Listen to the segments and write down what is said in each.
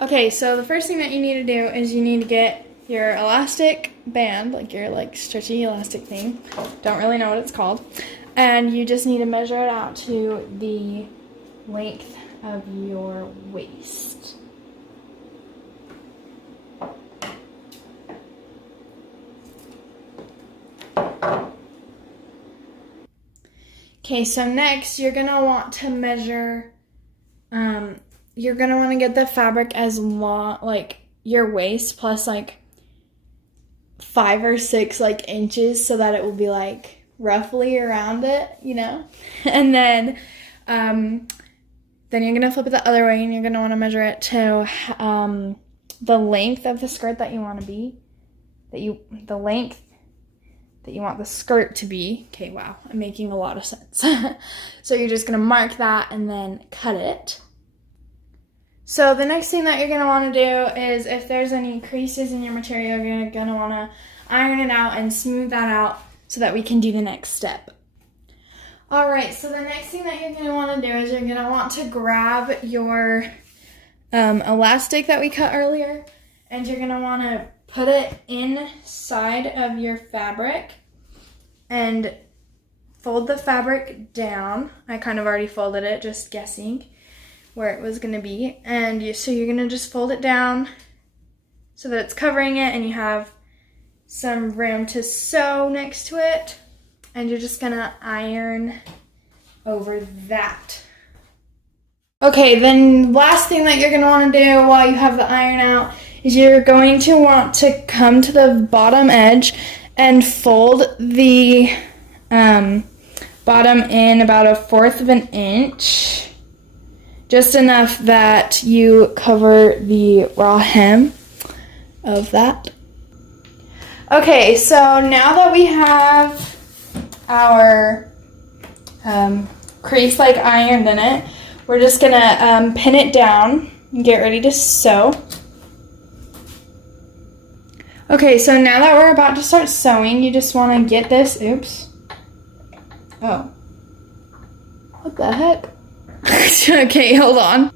Okay, so the first thing that you need to do is you need to get your elastic band, like your stretchy elastic thing. Don't really know what it's called. And you just need to measure it out to the length of your waist. Okay, so next you're gonna want to measure, you're gonna want to get the fabric as long, like your waist plus like 5 or 6 inches, so that it will be like roughly around it, and then you're gonna flip it the other way, and you're gonna want to measure it to the length of the skirt that you want to be, the length that you want the skirt to be. Okay, wow, I'm making a lot of sense. So you're just gonna mark that and then cut it. So the next thing that you're gonna want to do is, if there's any creases in your material, you're gonna want to iron it out and smooth that out so that we can do the next step. All right, so the next thing that you're gonna want to do is you're gonna want to grab your elastic that we cut earlier, and you're gonna want to put it inside of your fabric and fold the fabric down. I kind of already folded it, just guessing where it was gonna be. And so you're gonna just fold it down so that it's covering it and you have some room to sew next to it. And you're just gonna iron over that. Okay, then last thing that you're gonna wanna do while you have the iron out is you're going to want to come to the bottom edge and fold the bottom in about 1/4 of an inch, just enough that you cover the raw hem of that. Okay, so now that we have our crease ironed in it, we're just gonna pin it down and get ready to sew. Okay, so now that we're about to start sewing, you just want to get this, oops. Oh. What the heck? Okay, hold on.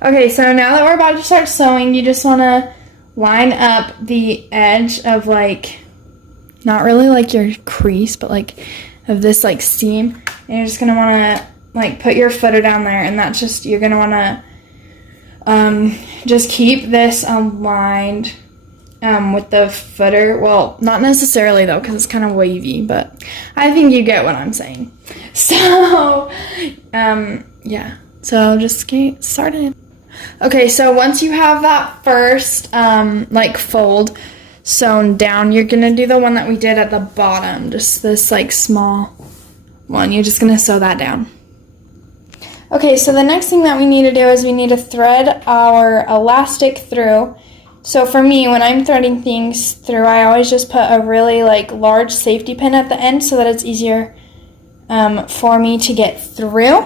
Okay, so now that we're about to start sewing, you just want to line up the edge of not really your crease, but of this seam. And you're just going to want to put your footer down there, and that's just, you're going to want to just keep this aligned with the footer. Well, not necessarily though, because it's kind of wavy, but I think you get what I'm saying. So, yeah. So just get started. Okay, so once you have that first, fold sewn down, you're gonna do the one that we did at the bottom, just this small one. You're just gonna sew that down. Okay, so the next thing that we need to do is we need to thread our elastic through. So for me, when I'm threading things through, I always just put a really large safety pin at the end so that it's easier for me to get through.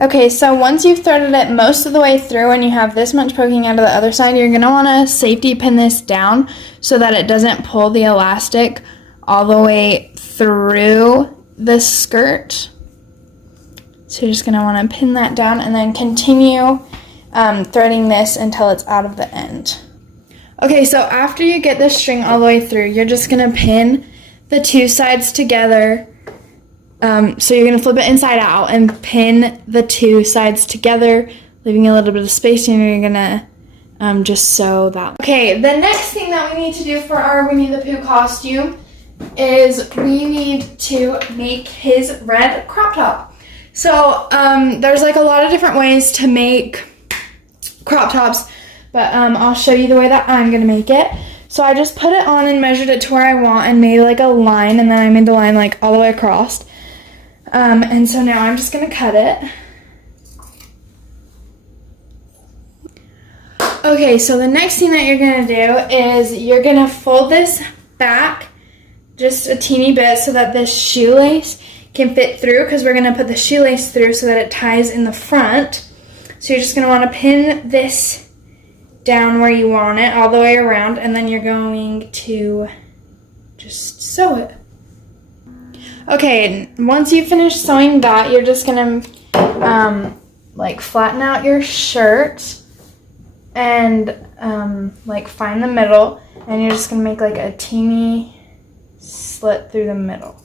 Okay, so once you've threaded it most of the way through and you have this much poking out of the other side, you're going to want to safety pin this down so that it doesn't pull the elastic all the way through the skirt. So you're just going to want to pin that down and then continue threading this until it's out of the end. Okay, so after you get this string all the way through, you're just going to pin the two sides together. So you're going to flip it inside out and pin the two sides together, leaving a little bit of space, and you're going to just sew that. Okay, the next thing that we need to do for our Winnie the Pooh costume is we need to make his red crop top. So there's a lot of different ways to make crop tops, but I'll show you the way that I'm going to make it. So I just put it on and measured it to where I want and made a line, and then I made the line all the way across. And so now I'm just going to cut it. Okay, so the next thing that you're going to do is you're going to fold this back just a teeny bit so that this shoelace can fit through, because we're going to put the shoelace through so that it ties in the front. So you're just going to want to pin this down where you want it all the way around, and then you're going to just sew it. Okay, once you finish sewing that, you're just going to flatten out your shirt and like find the middle, and you're just gonna make like a teeny slit through the middle.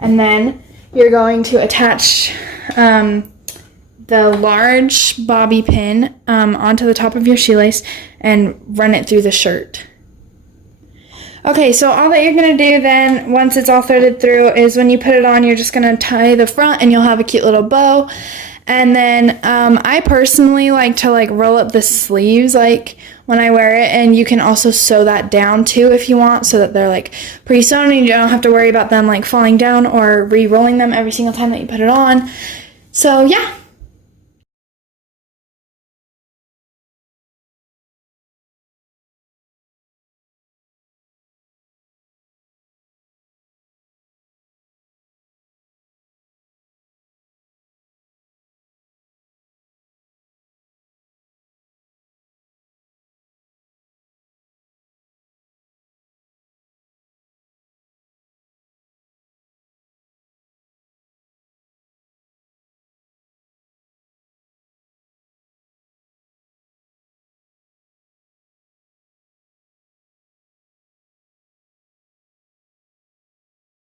And then you're going to attach the large bobby pin onto the top of your shoelace and run it through the shirt. Okay, so all that you're going to do then, once it's all threaded through, is when you put it on, you're just going to tie the front and you'll have a cute little bow. And then I personally like to like roll up the sleeves like when I wear it, and you can also sew that down too if you want, so that they're like pre-sewn and you don't have to worry about them like falling down or re-rolling them every single time that you put it on. So yeah.